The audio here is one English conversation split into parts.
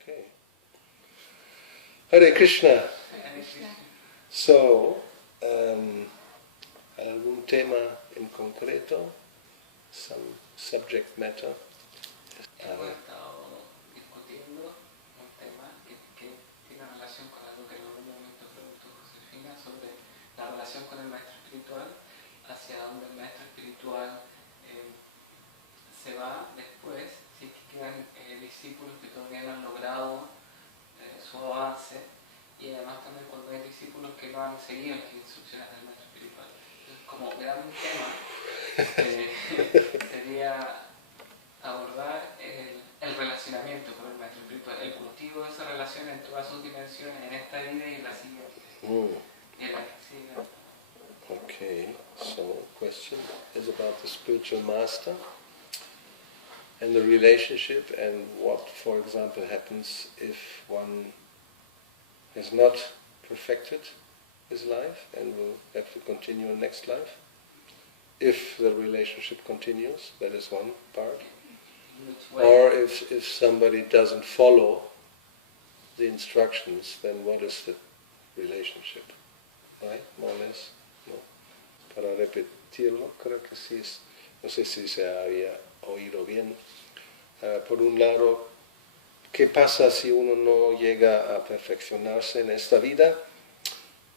Okay. Hare Krishna. So, algún tema en concreto? Some subject matter? Hemos estado discutiendo un tema que tiene relación con algo que en algún momento preguntó Josefina sobre la relación con el maestro espiritual, hacia donde el maestro espiritual se va después, si es que quedan discípulos que todavía no han logrado su avance, y además también cuando hay discípulos que no han seguido las instrucciones del maestro espiritual. Entonces, como gran tema sería abordar el relacionamiento con el maestro espiritual, el cultivo de esa relación en todas sus dimensiones, en esta vida y en la siguiente. Y en la que sigue. Okay, so question is about the spiritual master and the relationship, and what, for example, happens if one has not perfected his life and will have to continue in next life. If the relationship continues, that is one part. Or if somebody doesn't follow the instructions, then what is the relationship? Right? More or less. No. Para repetirlo, creo que sí es, no sé si se había oído bien. Por un lado, ¿qué pasa si uno no llega a perfeccionarse en esta vida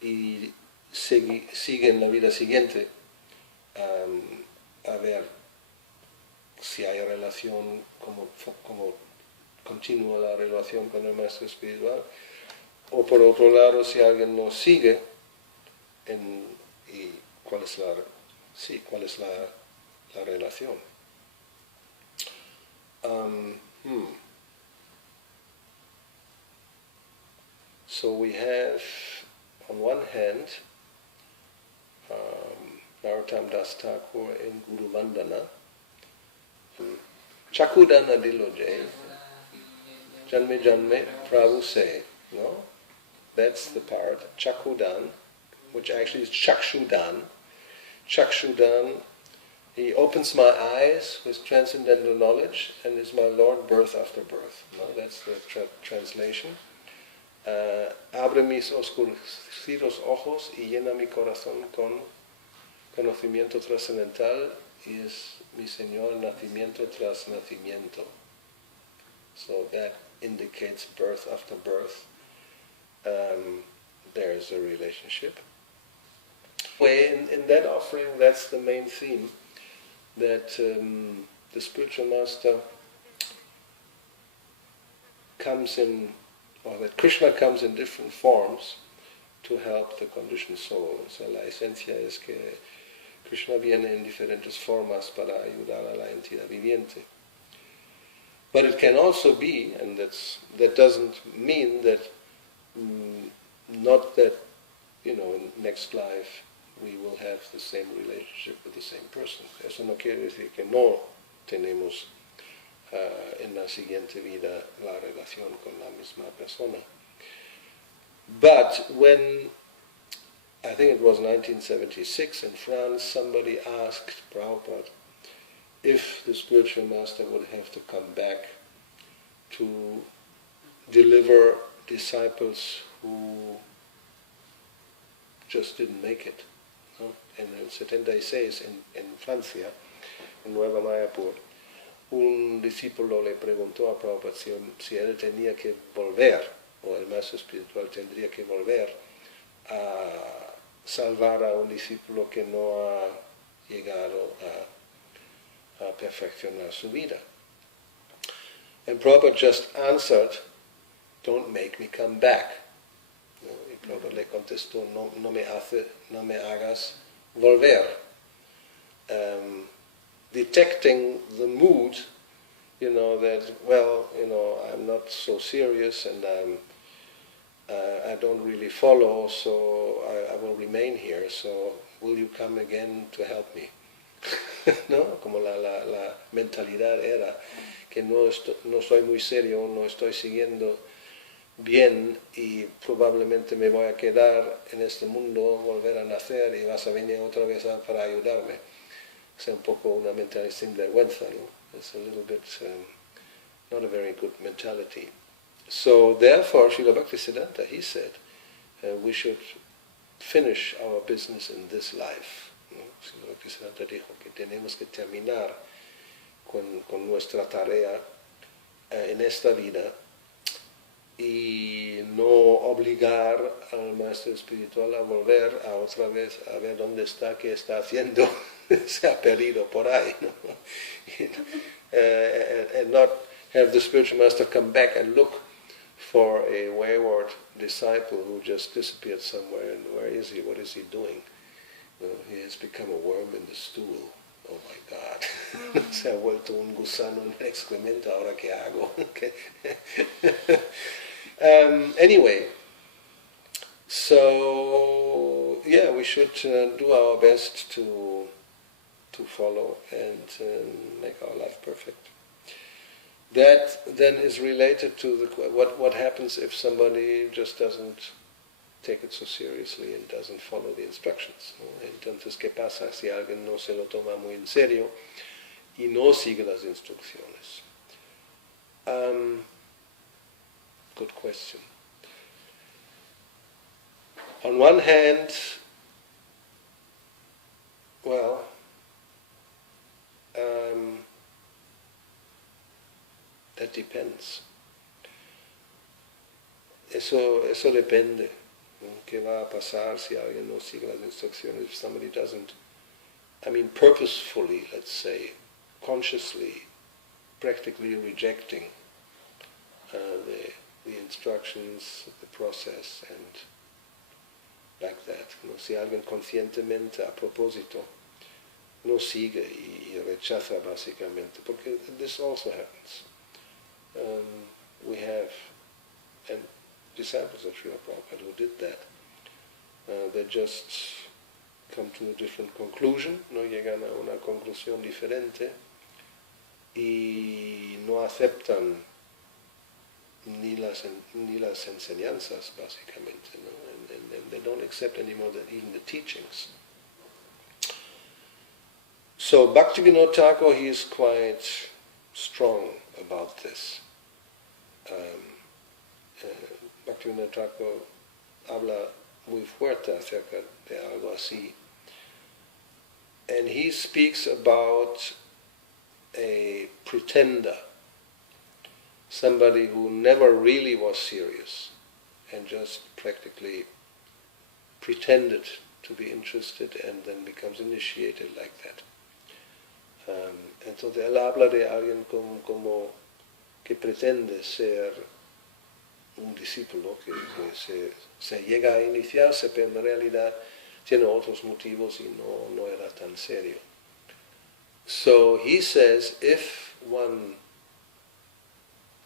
y sigue en la vida siguiente? A ver si hay relación, como continúa la relación con el maestro espiritual, o por otro lado, si alguien no sigue, y cuál es la relación. So we have, on one hand, Narottam Das Thakur in Guru Vandana, Chakudana Diloje, Janme Janme Prabhu Se, no? That's the part, Chakudan, which actually is Chakshudan. Chakshudan, he opens my eyes with transcendental knowledge and is my Lord birth after birth. No? That's the translation. Abre mis oscurecidos ojos y llena mi corazón con conocimiento trascendental, y es mi Señor nacimiento tras nacimiento. So that indicates birth after birth. There is a relationship. In that offering, that's the main theme, that the spiritual master comes in, or that Krishna comes in different forms to help the conditioned soul. So la esencia es que Krishna viene en diferentes formas para ayudar a la entidad viviente. But it can also be, and that doesn't mean that, not that, in next life we will have the same relationship with the same person. Eso no quiere decir que no tenemos en la siguiente vida la relación con la misma persona. But when, I think it was 1976 in France, somebody asked Prabhupada if the spiritual master would have to come back to deliver disciples who just didn't make it. ¿No? En el 76, en Francia, en Nueva Mayapur, un discípulo le preguntó a Prabhupada si él tenía que volver, o el maestro espiritual tendría que volver a salvar a un discípulo que no ha llegado a perfeccionar su vida. And Prabhupada just answered, "Don't make me come back." Y Prabhupada le contestó, no me hagas volver. Detecting the mood, that, I'm not so serious and I don't really follow, so I will remain here, so will you come again to help me? ¿No? Como la mentalidad era que no soy muy serio, no estoy siguiendo bien y probablemente me voy a quedar en este mundo, volver a nacer y vas a venir otra vez para ayudarme. Es un poco una mentalidad sin vergüenza, ¿no? It's a little bit, not a very good mentality. So therefore, Srila Bhaktisiddhanta, he said, we should finish our business in this life. ¿No? Srila Bhaktisiddhanta dijo que tenemos que terminar con nuestra tarea en esta vida y no obligar al maestro espiritual a volver a otra vez a ver dónde está, qué está haciendo, se ha perdido por ahí, ¿no? And not have the spiritual master come back and look for a wayward disciple who just disappeared somewhere, and where is he, what is he doing? He has become a worm in the stool. Oh my God, se ha vuelto un gusano en el excremento, ahora qué hago? Anyway, so yeah, we should do our best to follow and make our life perfect. That then is related to what happens if somebody just doesn't take it so seriously and doesn't follow the instructions, ¿no? Entonces, ¿qué pasa si alguien no se lo toma muy en serio y no sigue las instrucciones? Good question. On one hand, well, that depends. Eso depende. ¿Qué va a pasar si alguien no sigue las instrucciones? If somebody doesn't, purposefully, let's say, consciously, practically rejecting the instructions, the process, and like that. ¿No? Si alguien conscientemente, a propósito, no sigue y rechaza básicamente, porque this also happens. We have, and disciples of Srila Prabhupada who did that. They just come to a different conclusion, no llegan a una conclusión diferente y no aceptan ni las enseñanzas básicamente, ¿no? And they don't accept anymore even the teachings. So Bhaktivinoda Thakur, he is quite strong about this. Bhaktivinoda Thakur habla muy fuerte acerca de algo así. And he speaks about a pretender, somebody who never really was serious and just practically pretended to be interested and then becomes initiated like that. Entonces él habla de alguien como que pretende ser un discípulo que se llega a iniciarse, pero en realidad tiene otros motivos y no era tan serio. So he says, if one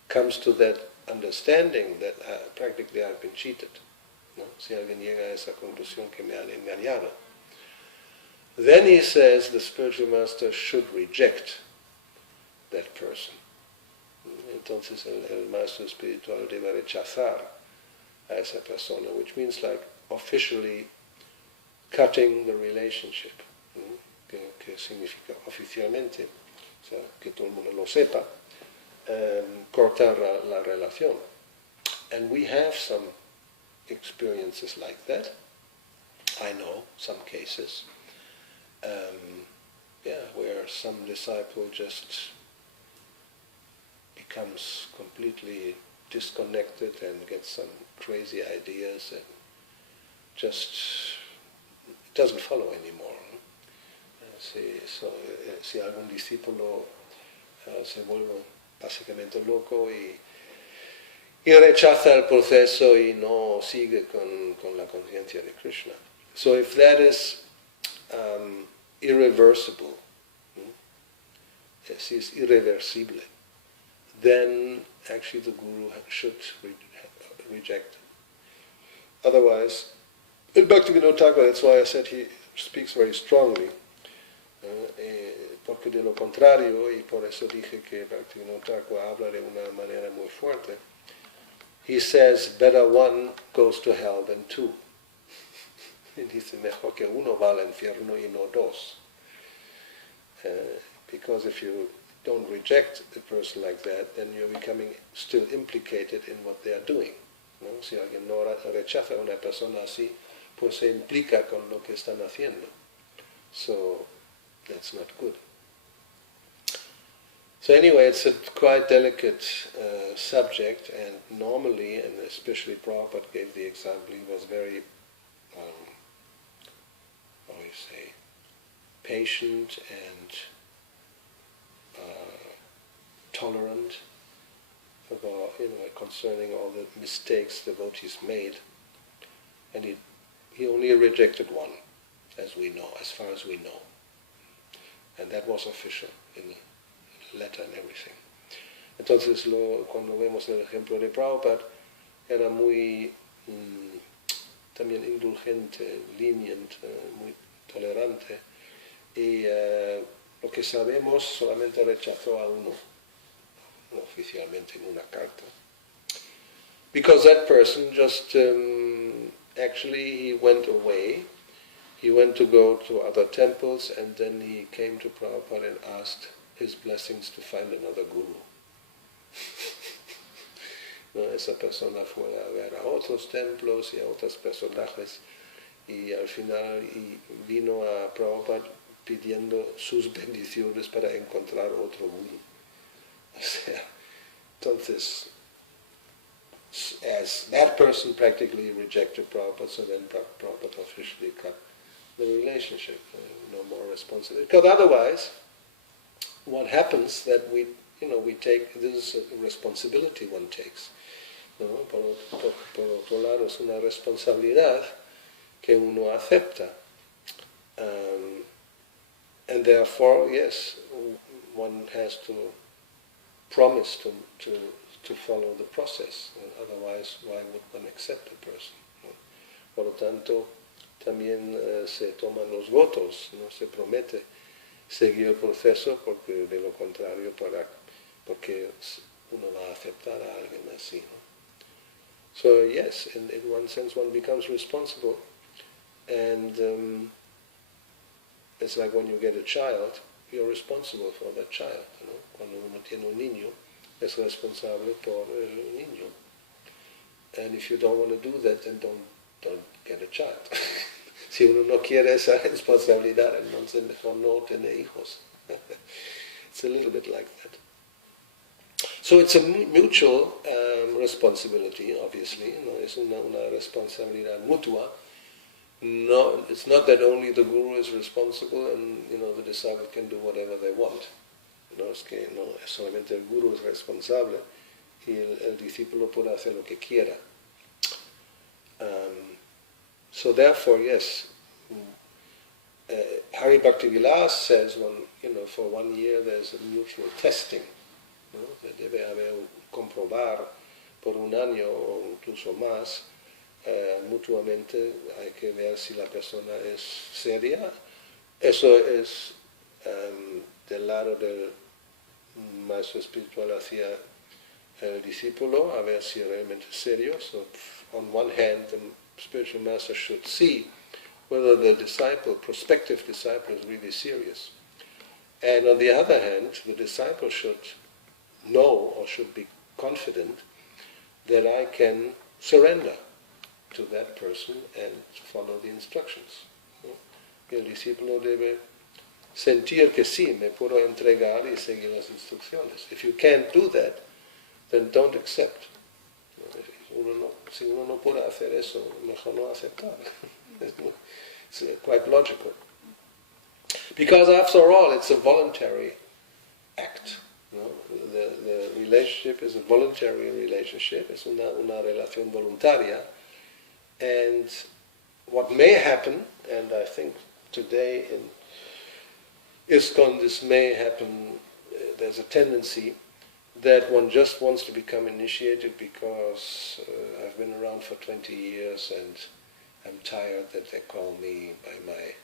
comes to that understanding that practically I've been cheated, ¿no? Si alguien llega a esa conclusión que me han engañado, then he says the spiritual master should reject that person. Entonces el maestro espiritual debe rechazar a esa persona, which means like officially cutting the relationship, ¿no? Que significa oficialmente, o sea, que todo el mundo lo sepa, cortar la relación. And we have some experiences like that. I know some cases, where some disciple just becomes completely disconnected and gets some crazy ideas and just doesn't follow anymore. Si algún discípulo se vuelve básicamente loco y rechaza el proceso y no sigue con la conciencia de Krishna. So if that is irreversible, si es irreversible, then actually the guru should reject it. Otherwise, in Bhaktivinoda Thakur, that's why I said he speaks very strongly, porque de lo contrario, y por eso dije que Bhaktivinoda Thakur habla de una manera muy fuerte, he says, better one goes to hell than two. Y dice, mejor que uno va al infierno y no dos. Because if you don't reject a person like that, then you're becoming still implicated in what they are doing, ¿no? Si alguien no rechaza a una persona así, pues se implica con lo que están haciendo. So that's not good. So anyway, it's a quite delicate subject, and normally, and especially Prabhupada gave the example, he was very, how do you say, patient and tolerant about, concerning all the mistakes devotees made, and he only rejected one, as we know, as far as we know, and that was official in the letter and everything. Entonces, cuando vemos el ejemplo de Prabhupada, era muy también indulgente, lenient, muy tolerante, y lo que sabemos solamente rechazó a uno, oficialmente en una carta. Because that person just, actually he went away, he went to go to other temples, and then he came to Prabhupada and asked his blessings to find another guru. No, esa persona fue a ver a otros templos y a otros personajes, y al final vino a Prabhupada pidiendo sus bendiciones para encontrar otro guru. O sea, entonces, as that person practically rejected Prabhupada, so then Prabhupada officially cut the relationship, no more responsibility. Because otherwise, what happens that we take, this is a responsibility one takes. ¿No? Por otro lado, es una responsabilidad que uno acepta. And therefore, yes, one has to promise to follow the process. Otherwise, why would one accept a person? ¿No? Por lo tanto, también se toman los votos, no se promete seguir el proceso, porque de lo contrario, porque uno va a aceptar a alguien así, ¿no? So yes, in one sense one becomes responsible, and it's like when you get a child, you're responsible for that child, ¿no? Cuando uno tiene un niño, es responsable por el niño. And if you don't want to do that, then don't get a child. Si uno no quiere esa responsabilidad, entonces mejor no tener hijos. It's a little bit like that. So it's a mutual responsibility, obviously. No, es una responsabilidad mutua. No, it's not that only the guru is responsible and the disciple can do whatever they want. No, es que no, solamente el guru es responsable y el discípulo puede hacer lo que quiera. So therefore, yes, Hari Bhakti-yoga says, for 1 year there's a mutual testing. ¿No? Debe haber comprobar por 1 año o incluso más, mutuamente hay que ver si la persona es seria. Eso es del lado del maestro espiritual hacia el discípulo, a ver si realmente es serio. So on one hand, the spiritual master should see whether the prospective disciple is really serious. And on the other hand, the disciple should know or should be confident that I can surrender to that person and follow the instructions. El discípulo debe sentir que sí, me puedo entregar y seguir las instrucciones. If you can't do that, then don't accept. Si uno no puede hacer eso, mejor no aceptar. It's quite logical. Because after all, it's a voluntary act. No? The relationship is a voluntary relationship. Es una relación voluntaria. And what may happen, and I think today in ISKCON this may happen, there's a tendency that one just wants to become initiated because I've been around for 20 years and I'm tired that they call me by my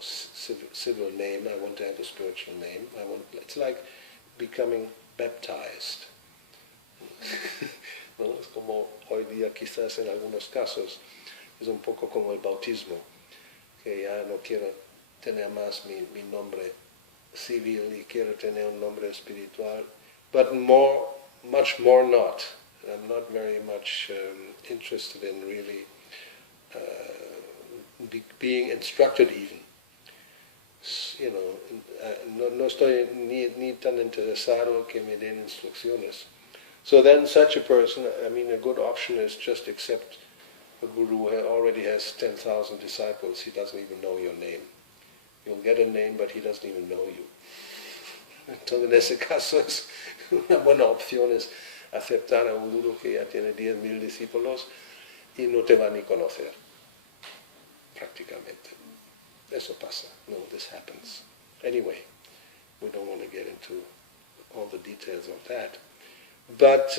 civil name. I want to have a spiritual name. It's like becoming baptized. ¿No? Es como hoy día quizás en algunos casos es un poco como el bautismo, que ya no quiero tener más mi nombre civil y quiero tener un nombre espiritual, but much more not. I'm not very much interested in really being instructed even. No estoy ni tan interesado que me den instrucciones. So then such a person, a good option is just accept a guru who already has 10,000 disciples. He doesn't even know your name. You'll get a name, but he doesn't even know you. Entonces, en ese caso, es una buena opción es aceptar a un guru que ya tiene 10,000 discípulos y no te va ni conocer, prácticamente. Eso pasa. No, this happens. Anyway, we don't want to get into all the details of that. But,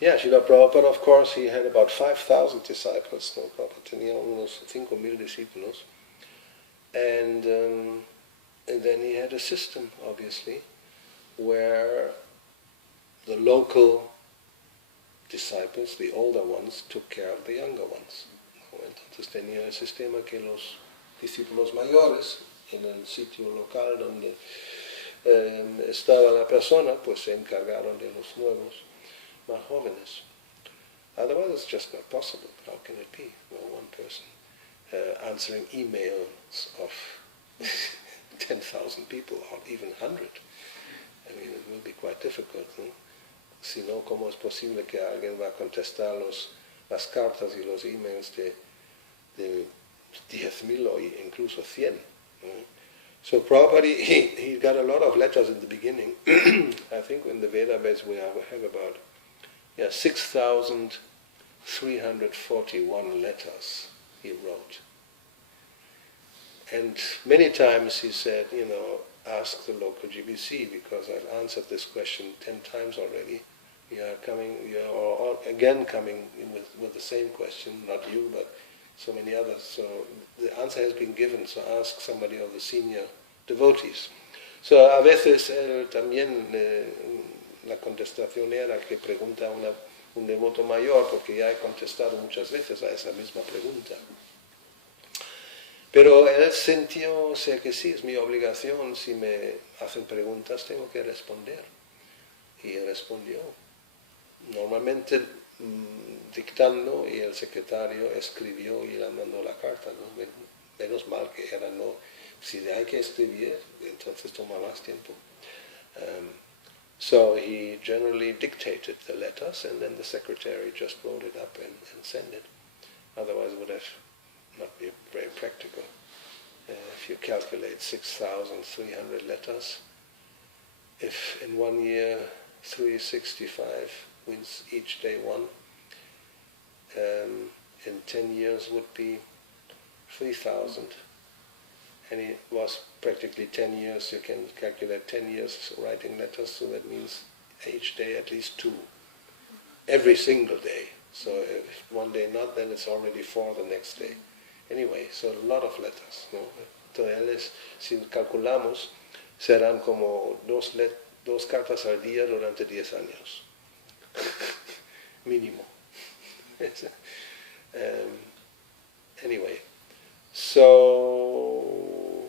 Srila Prabhupada, of course, he had about 5,000 disciples. No, Prabhupada tenía unos 5,000 discípulos. And then he had a system, obviously, where the local disciples, the older ones, took care of the younger ones. Entonces tenía el sistema que los discípulos mayores, en el sitio local donde estaba la persona, pues se encargaron de los nuevos, más jóvenes. Otherwise it's just not possible. How can it be? Well, one person answering emails of 10,000 people, or even 100. It will be quite difficult. ¿No? Si no, ¿cómo es posible que alguien va a contestar las cartas y los emails de 10,000 o incluso 100? ¿No? So Prabhupada, he got a lot of letters in the beginning. I think in the Veda base we have about 6,341 letters he wrote. And many times he said, ask the local GBC, because I've answered this question 10 times already. You are coming with the same question, not you, but so many others. So the answer has been given, so ask somebody of the senior devotees. So a veces él también, la contestación era que pregunta un devoto mayor, porque ya he contestado muchas veces a esa misma pregunta. Pero él sintió, que sí, es mi obligación, si me hacen preguntas tengo que responder. Y él respondió. Normalmente dictando, y el secretario escribió y le mandó la carta, ¿no? Menos mal que era no. Si hay que escribir, entonces toma más tiempo. So he generally dictated the letters, and then the secretary just wrote it up and sent it. Otherwise it would have not be very practical. If you calculate 6,300 letters, if in 1 year 365 wins each day one, in 10 years would be 3,000. And it was practically 10 years, you can calculate 10 years writing letters, so that means each day at least 2. Every single day. So if one day not, then it's already 4 the next day. Anyway, so a lot of letters. ¿No? Entonces, si calculamos, serán como dos cartas al día durante 10 años. Mínimo. Anyway, so,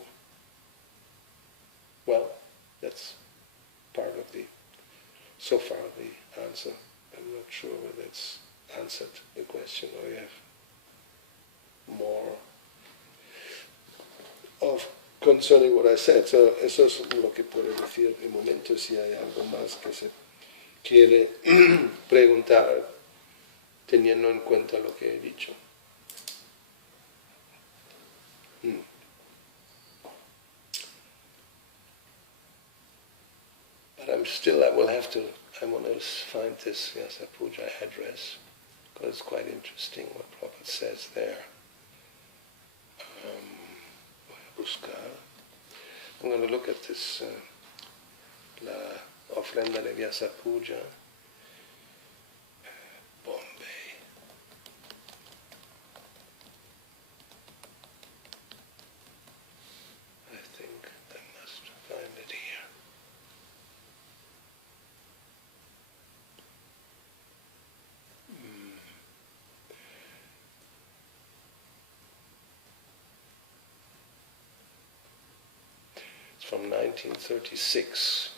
well, that's part of so far the answer. I'm not sure whether it's answered the question or you have more of concerning what I said. So eso es lo que puedo decir en momento. Si hay algo más que se quiere preguntar teniendo en cuenta lo que he dicho. But I want to find this Vyasa Puja address, because it's quite interesting what Prabhupada says there. I'm going to look at this, la ofrenda de Vyasa Puja, Bombay. I think I must find it here. from 1936.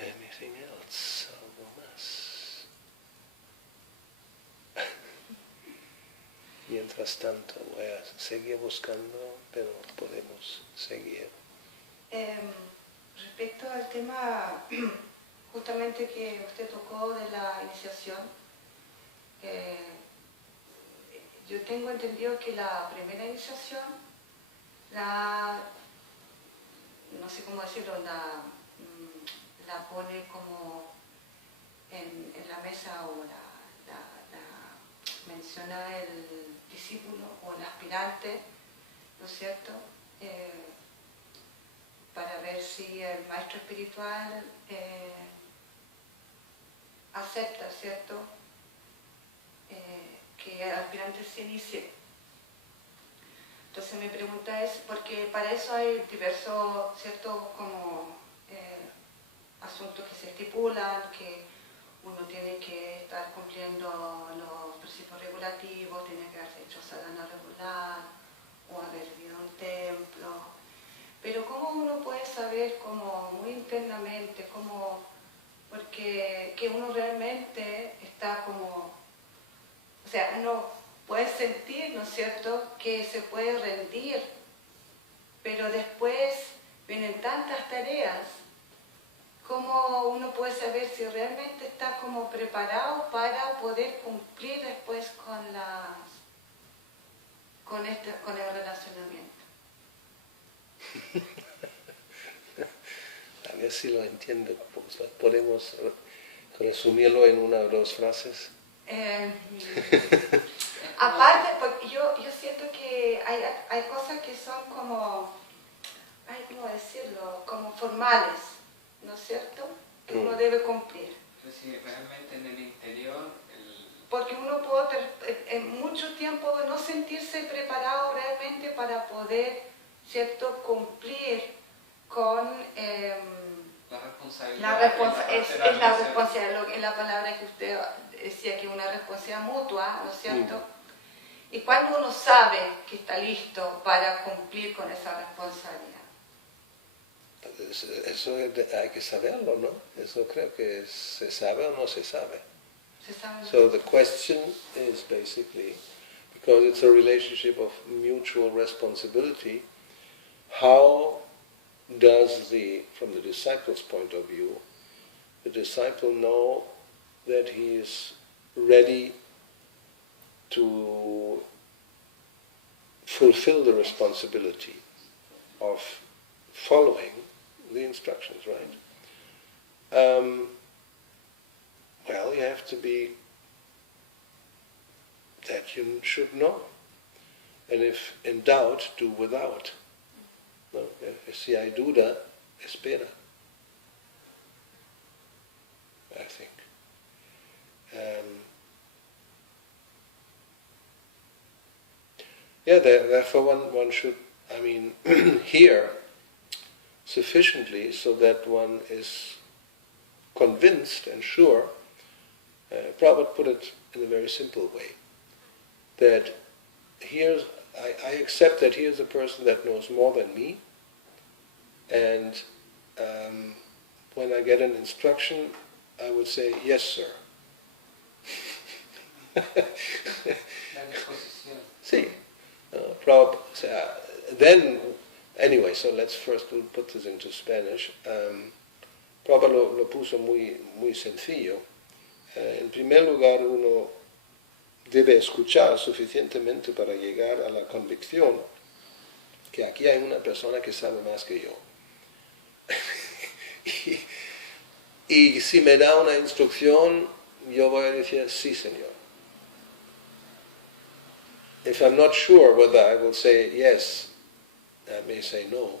Anything else? Algo más. Mientras tanto, voy a seguir buscando, pero podemos seguir. Respecto al tema justamente que usted tocó de la iniciación, yo tengo entendido que la primera iniciación, no sé cómo decirlo, la pone como en la mesa o la menciona el discípulo o el aspirante, ¿no es cierto? Para ver si el maestro espiritual acepta, ¿cierto? Que el aspirante se inicie. Entonces mi pregunta es, porque para eso hay diversos, ¿cierto? Como asuntos que se estipulan, que uno tiene que estar cumpliendo los principios regulativos, tiene que haberse hecho sadhana regular, o haber vivido en un templo. Pero ¿cómo uno puede saber como muy internamente, como, porque que uno realmente está como, o sea, uno puede sentir, ¿no es cierto?, que se puede rendir, pero después vienen tantas tareas, ¿cómo uno puede saber si realmente está como preparado para poder cumplir después con el relacionamiento? A ver si lo entiendo. ¿Podemos resumirlo en una o dos frases? Aparte, porque yo siento que hay cosas que son como, ¿cómo decirlo? Como formales, ¿no es cierto? Que uno debe cumplir. Pero si realmente en el interior... Porque uno puede en mucho tiempo no sentirse preparado realmente para poder, ¿cierto?, cumplir con... la responsabilidad. La responsabilidad, es la palabra que usted decía, que es una responsabilidad mutua, ¿no es cierto? Y cuando uno sabe que está listo para cumplir con esa responsabilidad. Eso hay que saberlo, ¿no? Eso creo que se sabe o no se sabe. So the question is basically, because it's a relationship of mutual responsibility, how does from the disciple's point of view, the disciple know that he is ready to fulfill the responsibility of following the instructions, right? Well, you have to be, that you should know. And if in doubt, do without. No, si hay duda, espera. I think. Therefore one should, hear sufficiently so that one is convinced and sure. Prabhupada put it in a very simple way, that I accept that here's a person that knows more than me, and when I get an instruction, I would say, yes, sir. Sí. Prabhupada, then, anyway, so let's first put this into Spanish. Prabhupada lo puso muy sencillo. En primer lugar, uno debe escuchar suficientemente para llegar a la convicción que aquí hay una persona que sabe más que yo. y si me da una instrucción, yo voy a decir, sí, señor. if I'm not sure whether I will say yes, I may say no.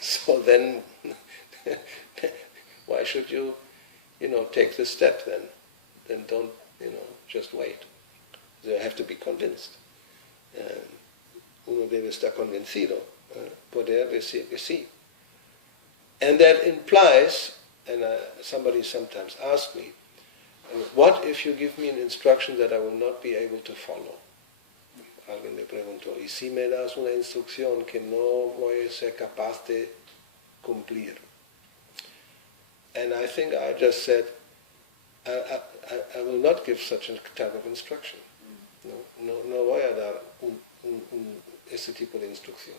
So then, why should you, take the step then? Then don't, just wait. You have to be convinced. Uno debe estar convencido, poder decir que sí. And that implies, and somebody sometimes asks me, what if you give me an instruction that I will not be able to follow? Alguien me preguntó, ¿y si me das una instrucción que no voy a ser capaz de cumplir? And I think I just said, I will not give such a type of instruction. No voy a dar ese tipo de instrucción.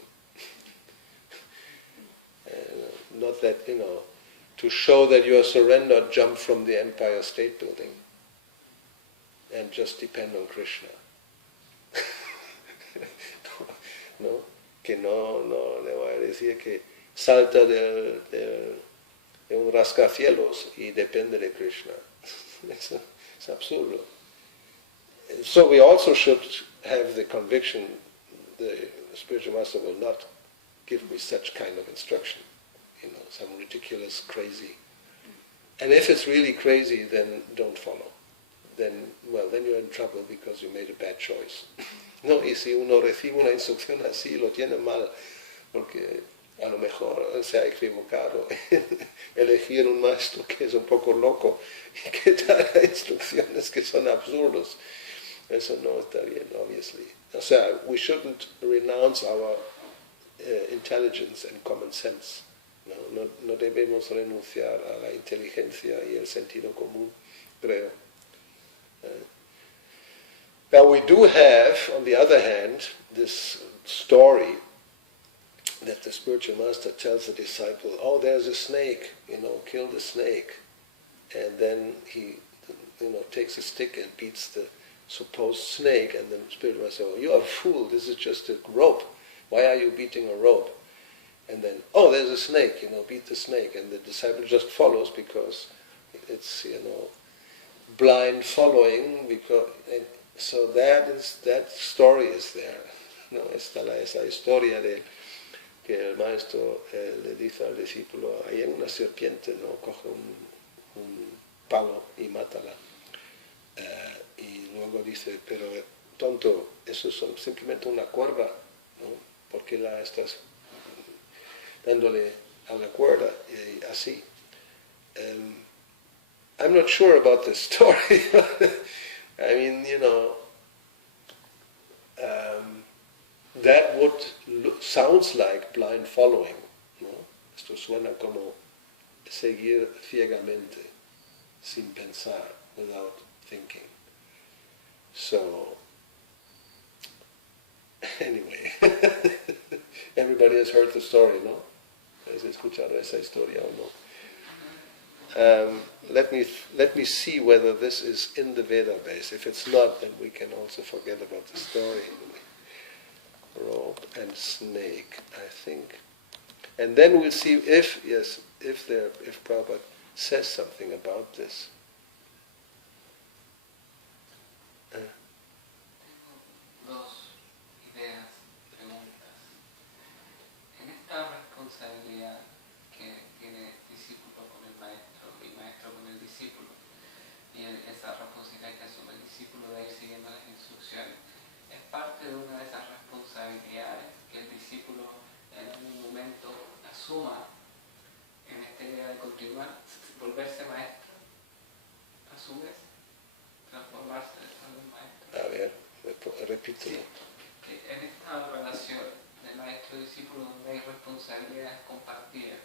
Not that, to show that you are surrendered, jump from the Empire State Building and just depend on Krishna. Que no le voy a decir que salta de un rascacielos y depende de Krishna. Es absurdo. So we also should have the conviction the spiritual master will not give me such kind of instruction, some ridiculous, crazy. And if it's really crazy, then don't follow. Then you're in trouble because you made a bad choice. No, y si uno recibe una instrucción así, lo tiene mal, porque a lo mejor se ha equivocado elegir un maestro que es un poco loco y que da instrucciones que son absurdos. Eso no está bien, obviously. O sea, we shouldn't renounce our intelligence and common sense. No debemos renunciar a la inteligencia y el sentido común, creo. Now we do have, on the other hand, this story that the spiritual master tells the disciple, oh, there's a snake, kill the snake. And then he, takes a stick and beats the supposed snake, and the spiritual master says, oh, you are a fool, this is just a rope. Why are you beating a rope? And then, oh, there's a snake, beat the snake. And the disciple just follows because it's, blind following, so that story is there. Está esa historia de que el maestro le dice al discípulo, hay una serpiente, coge un palo y mátala. Y luego dice, pero tonto, eso es simplemente una cuerda, ¿por qué la estás dándole a la cuerda y así? I'm not sure about this story. I mean, that sounds like blind following. Esto suena como seguir ciegamente, sin pensar, without thinking. So, anyway, everybody has heard the story, ¿no? ¿Has escuchado esa historia o no? Let me see whether this is in the Veda base. If it's not, then we can also forget about the story. Rope and snake, I think. And then we'll see if Prabhupada says something about this. Dos ideas, preguntas. En esta responsabilidad que tiene discípulo con el maestro y maestro con el discípulo, y esa responsabilidad que asume el discípulo de ir siguiendo las instrucciones, es parte de una de esas responsabilidades que el discípulo en algún momento asuma en esta idea de continuar, volverse maestro, a su vez, transformarse en un maestro. A ver, repítelo. Sí, en esta relación de maestro-discípulo donde hay responsabilidades compartidas,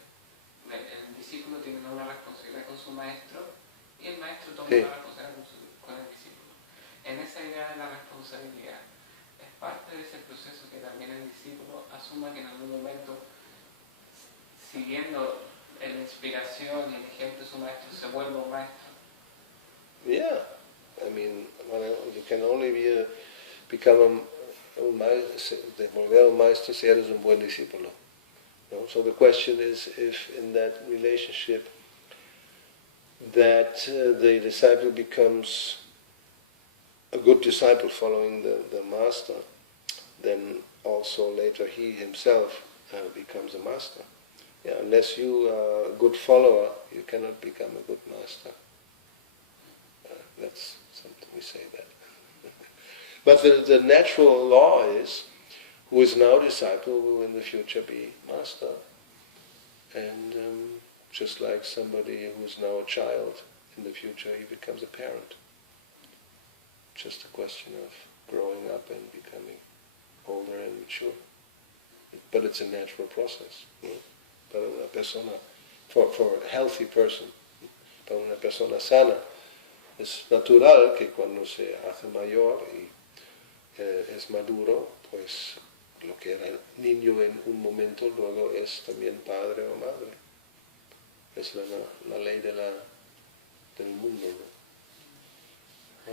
el discípulo tiene una responsabilidad con su maestro y el maestro toma una responsabilidad con el discípulo. En esa idea de la responsabilidad, es parte de ese proceso que también el discípulo asuma que en algún momento, siguiendo la inspiración y el ejemplo de su maestro, se vuelve un maestro. Yeah, I mean, you can only become un maestro, volver un maestro si eres un buen discípulo. So the question is if in that relationship that the disciple becomes a good disciple following the master, then also later he himself becomes a master. Yeah, unless you are a good follower, you cannot become a good master. That's something we say that. But the natural law is, who is now disciple will in the future be master. And just like somebody who is now a child, in the future he becomes a parent. Just a question of growing up and becoming older and mature. But it's a natural process. Para una persona, for a healthy person, para una persona sana, es natural que cuando se hace mayor y es maduro, pues lo que era niño en un momento luego es también padre o madre. Es la ley del mundo, ¿no?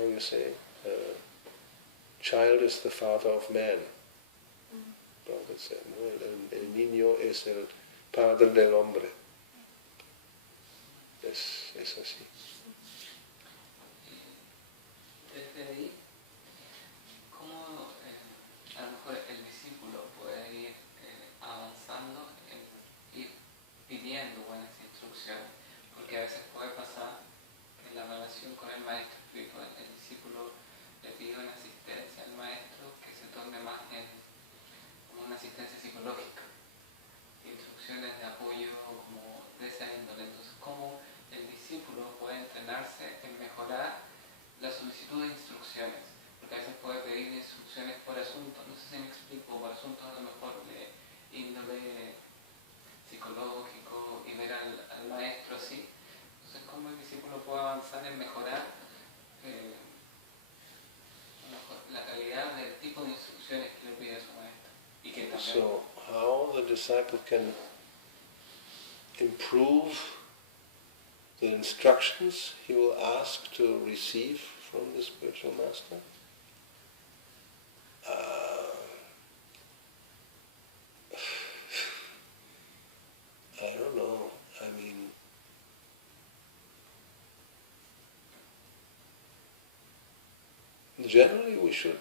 How you say? Child is the father of man. Prabhupada said, ¿no? El niño es el padre del hombre. Es así. Desde ahí, ¿cómo a lo mejor el discípulo puede ir avanzando en ir pidiendo buenas instrucciones? Porque a veces puede pasar que en la relación con el maestro espiritual, el discípulo le pide una asistencia al maestro que se torne más como una asistencia psicológica, instrucciones de apoyo como de esa índole. Entonces, ¿cómo el discípulo puede entrenarse en mejorar la solicitud de instrucciones? Porque a veces puede pedir instrucciones por asuntos, no sé si me explico, por asuntos a lo mejor de índole psicológico y ver al maestro así. Entonces, ¿cómo el discípulo puede avanzar en mejorar la calidad del tipo de instrucciones que le pide a su maestro? Y que también... So, how the disciple can improve the instructions he will ask to receive from the spiritual master? I don't know. I mean, generally we should,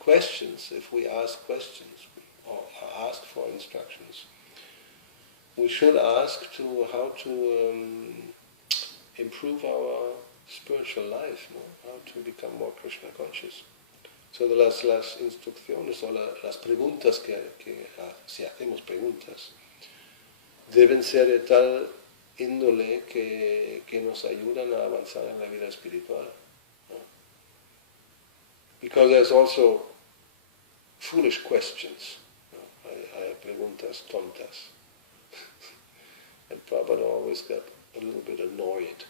questions, if we ask questions or ask for instructions, we should ask to how to improve our spiritual life, ¿no? How to become more Krishna conscious. So las instrucciones o las preguntas si hacemos preguntas, deben ser de tal índole que nos ayudan a avanzar en la vida espiritual. ¿No? Because there's also foolish questions. ¿No? Hay preguntas tontas. And Prabhupada always got a little bit annoyed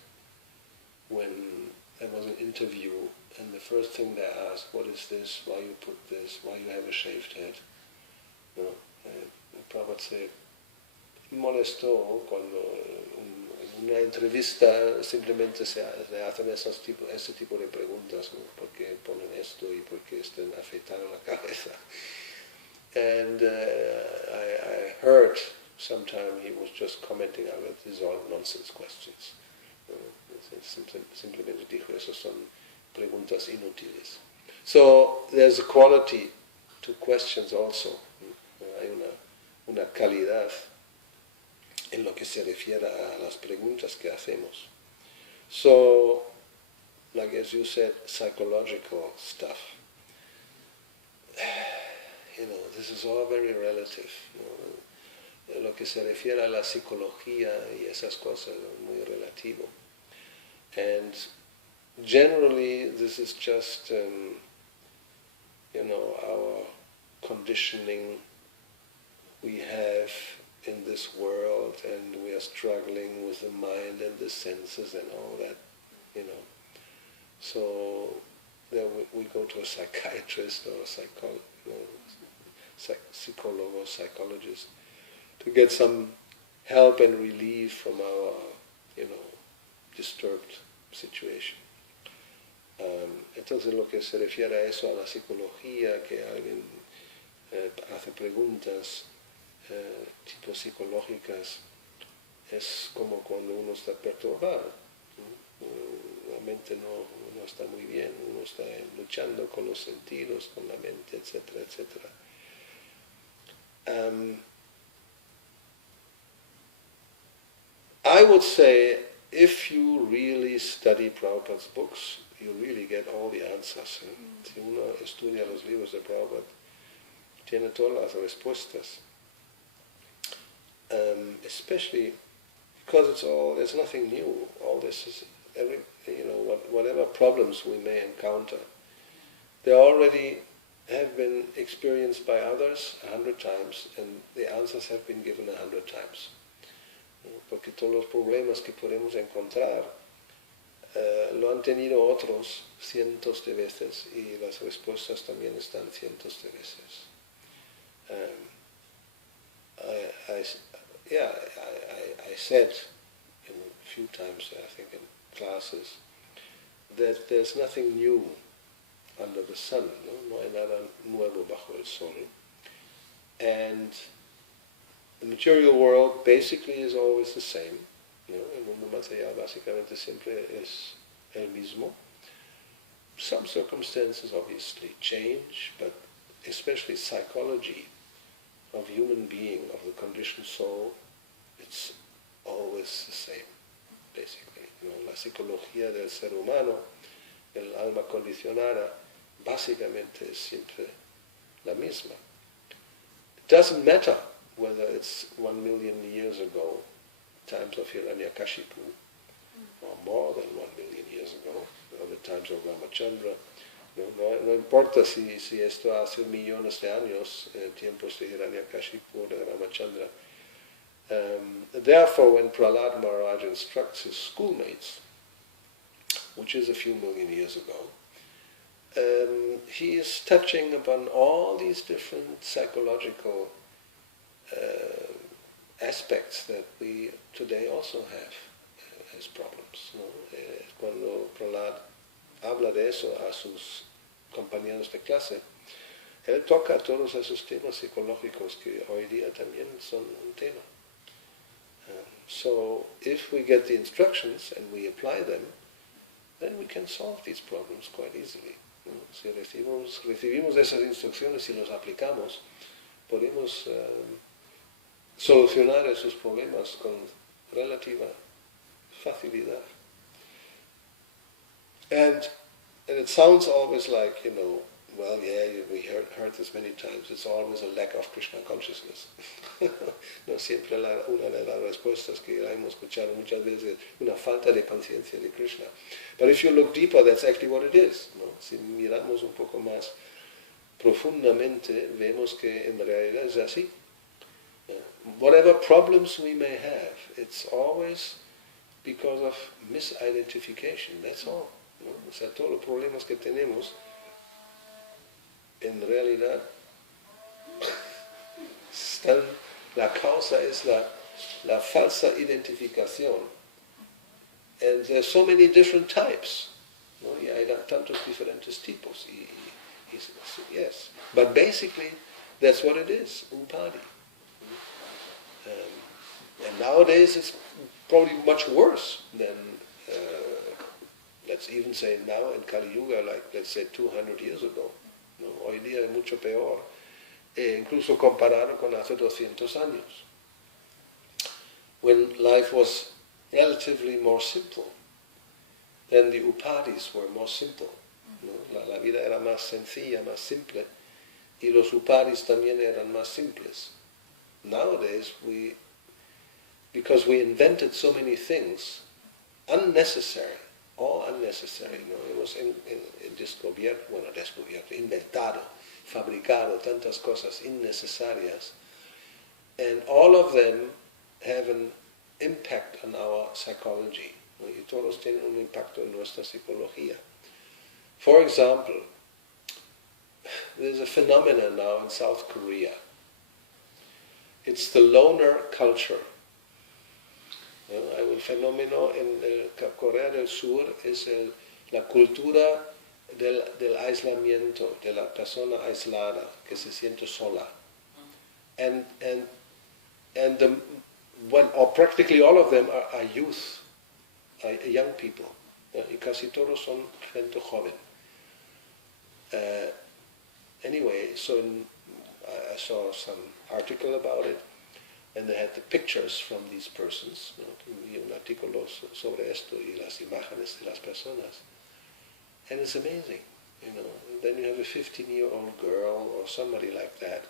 when there was an interview and the first thing they asked, what is this, why you put this, why you have a shaved head. ¿No? And Prabhupada said, molestó cuando en una entrevista simplemente se hacen ese tipo de preguntas, ¿no? ¿Por qué ponen esto y por qué están afeitando la cabeza? And I heard sometime he was just commenting on it, these are all nonsense questions. Simplemente dijo, esas son preguntas inútiles. So there's a quality to questions also. Hay una calidad en lo que se refiere a las preguntas que hacemos. So, like as you said, psychological stuff. This is all very relative. Lo que se refiere a la psicología y esas cosas es muy relativo. And generally this is just, our conditioning we have in this world, and we are struggling with the mind and the senses and all that, So then we go to a psychiatrist or a psychologist to get some help and relief from our, disturbed situation. Entonces lo que se refiere a eso, a la psicología, que alguien hace preguntas tipo psicológicas, es como cuando uno está perturbado. La mente no está muy bien, uno está luchando con los sentidos, con la mente, etcétera, etcétera. I would say, if you really study Prabhupada's books, you really get all the answers. Si uno estudia los libros de Prabhupada, tiene todas las respuestas. Especially because there's nothing new. All this is, whatever problems we may encounter, they already have been experienced by others 100 times, and the answers have been given 100 times. Porque todos los problemas que podemos encontrar lo han tenido otros cientos de veces, y las respuestas también están cientos de veces. I said a few times, I think in classes, that there's nothing new under the sun, no hay nada nuevo bajo el sol. And the material world basically is always the same. El mundo material básicamente siempre es el mismo. Some circumstances obviously change, but especially psychology of human being, of the conditioned soul, it's always the same, basically. La psicología del ser humano, el alma condicionada, básicamente es siempre la misma. It doesn't matter whether it's 1 million years ago, times of Hiranyakashipu, or more than 1 million years ago, or the times of Ramachandra. No importa si esto hace millones de años, tiempos de Hiranyakashipu o de Ramachandra. Therefore, when Prahlad Maharaj instructs his schoolmates, which is a few million years ago, he is touching upon all these different psychological aspects that we today also have as problems. Cuando Prahlad habla de eso a sus compañeros de clase, él toca todos esos temas psicológicos que hoy día también son un tema. So if we get the instructions and we apply them, then we can solve these problems quite easily. Si recibimos esas instrucciones y los aplicamos, podemos solucionar esos problemas con relativa facilidad. And it sounds always like, well, yeah, we heard this many times, it's always a lack of Krishna consciousness. No siempre una de las respuestas que hemos escuchado muchas veces, una falta de conciencia de Krishna. But if you look deeper, that's actually what it is. Si miramos un poco más profundamente, vemos que en realidad es así. Whatever problems we may have, it's always because of misidentification, that's all. O sea, todos los problemas que tenemos, en realidad, la causa es la falsa identificación. And there's so many different types. Y hay tantos diferentes tipos. Yes. But basically, that's what it is, upadi. And nowadays it's probably much worse than, let's even say now in Kali-yuga, like let's say 200 years ago. Hoy día es mucho peor, incluso comparado con hace 200 años, when life was relatively more simple, then the upadis were more simple. La vida era más sencilla, más simple, y los upadis también eran más simples. Nowadays, because we invented so many things, unnecessary, all unnecessary, hemos inventado, fabricado tantas cosas innecesarias, and all of them have an impact on our psychology, y todos tienen un impacto en nuestra psicología. For example, there's a phenomenon now in South Korea. It's the loner culture. Hay un fenómeno en Corea del Sur, es la cultura del aislamiento, de la persona aislada, que se siente sola. Or practically all of them are youth, are young people. Y casi todos son gente joven. Anyway, so I saw some article about it, and they had the pictures from these persons, y un artículo sobre esto y las imágenes de las personas. And it's amazing, Then you have a 15-year-old girl or somebody like that,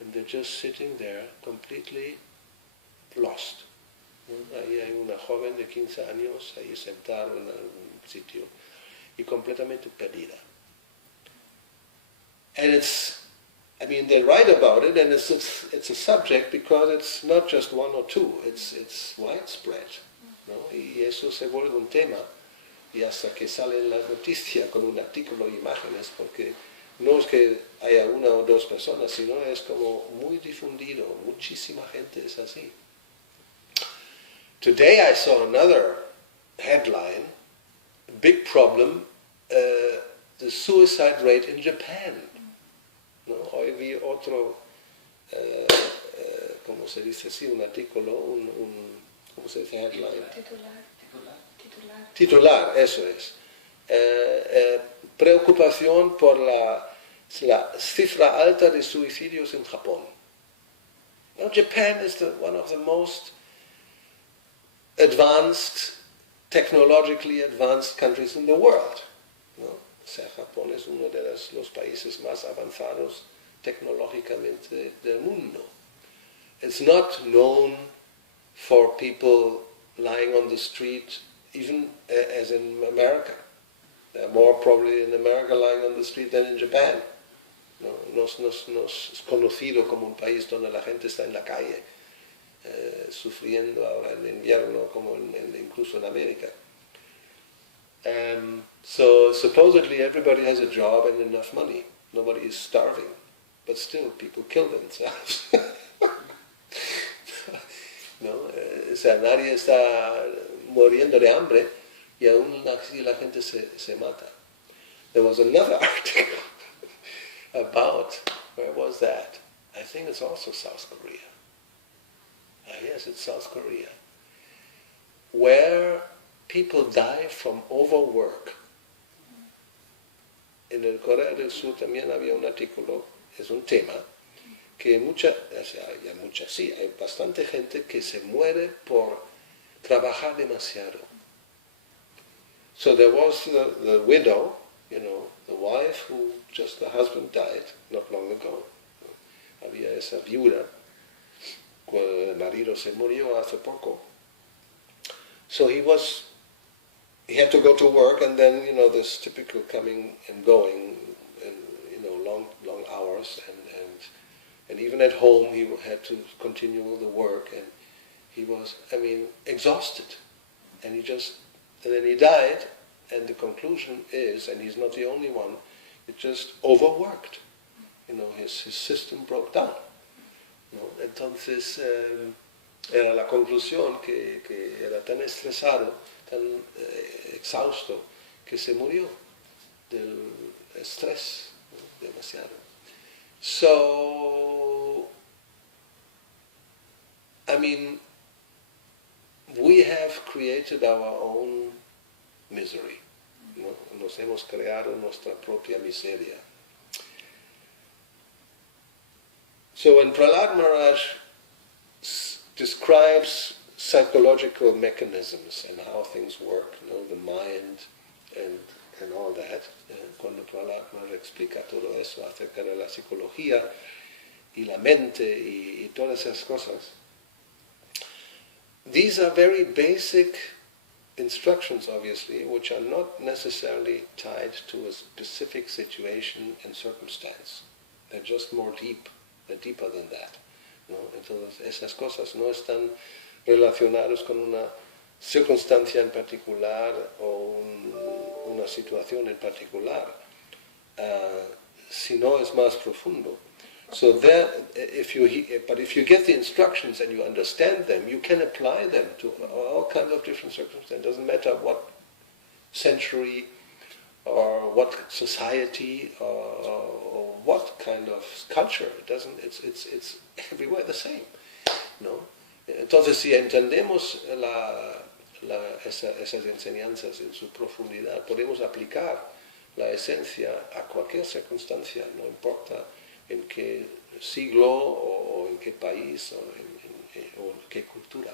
and they're just sitting there completely lost. Ahí hay una joven de 15 años, ahí sentada en un sitio, y completamente perdida. And they write about it, and it's a subject because it's not just one or two, it's widespread, ¿no? Y eso se vuelve un tema, y hasta que sale en la noticia con un artículo e imágenes, porque no es que haya una o dos personas, sino es como muy difundido, muchísima gente es así. Today I saw another headline, big problem, the suicide rate in Japan. ¿No? Hoy vi otro, ¿cómo se dice? Sí, un artículo, ¿cómo se dice? Headline. Titular, eso es. Preocupación por la cifra alta de suicidios en Japón. Now, Japan is one of the most advanced, technologically advanced countries in the world. ¿No? O sea, Japón es uno de los países más avanzados tecnológicamente del mundo. It's not known for people lying on the street, even as in America. There are more probably in America lying on the street than in Japan. No es conocido como un país donde la gente está en la calle, sufriendo ahora en invierno, como incluso en América. So supposedly everybody has a job and enough money. Nobody is starving, but still people kill themselves. ¿No? O sea, nadie está muriendo de hambre y aún así la gente se mata. There was another article about, where was that? I think it's also South Korea. Yes, it's South Korea. Where people die from overwork. En el Corea del Sur también había un artículo, es un tema, que hay bastante gente que se muere por trabajar demasiado. So there was the widow, the wife who just the husband died not long ago. Había esa viuda, cuando el marido se murió hace poco. So he had to go to work, and then this typical coming and going, and long hours, and even at home he had to continue the work, and he was exhausted, and then he died, and the conclusion is, and he's not the only one, it just overworked, his system broke down, entonces era la conclusión que era tan estresado, tan exhausto, que se murió del estrés, demasiado. So, we have created our own misery. Nos hemos creado nuestra propia miseria. So when Prahlad Maharaj describes psychological mechanisms and how things work, the mind and all that, cuando Prahlad Maharaj explica todo eso acerca de la psicología y la mente y todas esas cosas, these are very basic instructions, obviously, which are not necessarily tied to a specific situation and circumstance. They're just more deep. They're deeper than that. Entonces, esas cosas no están relacionadas con una circunstancia en particular o una situación en particular, sino es más profundo. So if you get the instructions and you understand them, you can apply them to all kinds of different circumstances. It doesn't matter what century or what society or what kind of culture. It's everywhere the same, ¿no? Entonces, si entendemos esas enseñanzas en su profundidad, podemos aplicar la esencia a cualquier circunstancia, no importa en qué siglo o en qué país o en qué cultura.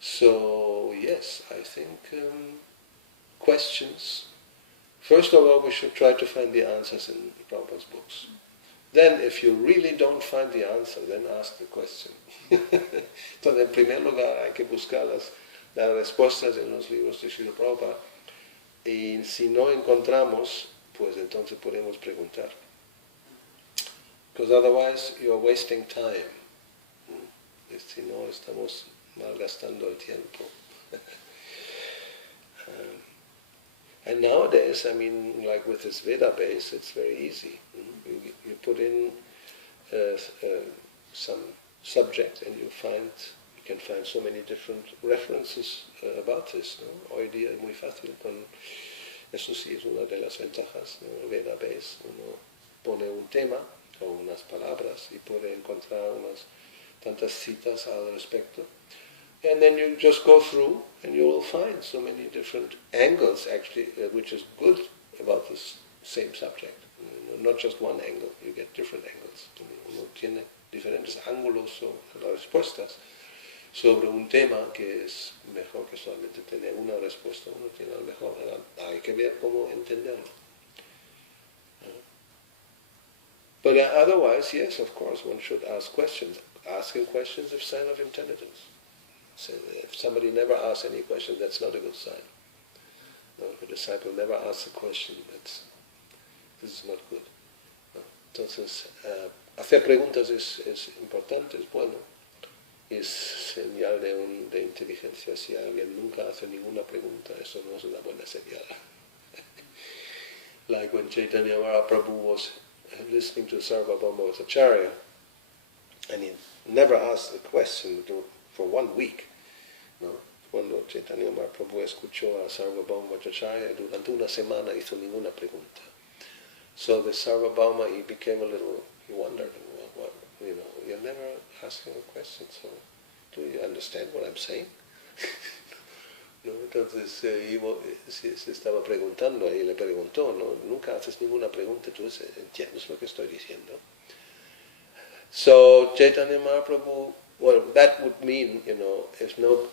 So yes, I think questions. First of all, we should try to find the answers in Prabhupada's books. Then, if you really don't find the answer, then ask the question. Entonces, en primer lugar, hay que buscar las respuestas en los libros de Srila Prabhupada. Y si no encontramos, pues entonces podemos preguntar. Because otherwise, you're wasting time. Si no, estamos malgastando el tiempo. And nowadays, I mean, like with this Veda base, it's very easy. You put in some subject and you can find so many different references about this. ¿No? Hoy día es muy fácil, eso sí es una de las ventajas, ¿no? Veda base, uno pone un tema o unas palabras y puede encontrar unas tantas citas al respecto. And then you just go through and you will find so many different angles actually, which is good about this same subject. Not just one angle, you get different angles. Uno tiene diferentes ángulos sobre las respuestas sobre un tema que es mejor que solamente tener una respuesta. Uno tiene a lo mejor, hay que ver cómo entenderlo. But otherwise, yes, of course, one should ask questions. Asking questions is a sign of intelligence. So if somebody never asks any question, that's not a good sign. No, if a disciple never asks a question, this is not good. No. Entonces, hacer preguntas es importante, es bueno. Es señal de inteligencia. Si alguien nunca hace ninguna pregunta, eso no es una buena señal. Like when Chaitanya Mahaprabhu was listening to Sarvabhauma Acharya, and he never asked a question for 1 week. ¿No? Cuando Chaitanya Mahaprabhu escuchó a Sarvabhauma Acharya, durante una semana hizo ninguna pregunta. So the Sarvabhauma, he wondered, what, you're never asking a question, so do you understand what I'm saying? ¿No? Entonces se estaba preguntando y le preguntó, ¿no? Nunca haces ninguna pregunta, tú entiendes lo que estoy diciendo. So Chaitanya Mahaprabhu, well, that would mean, if no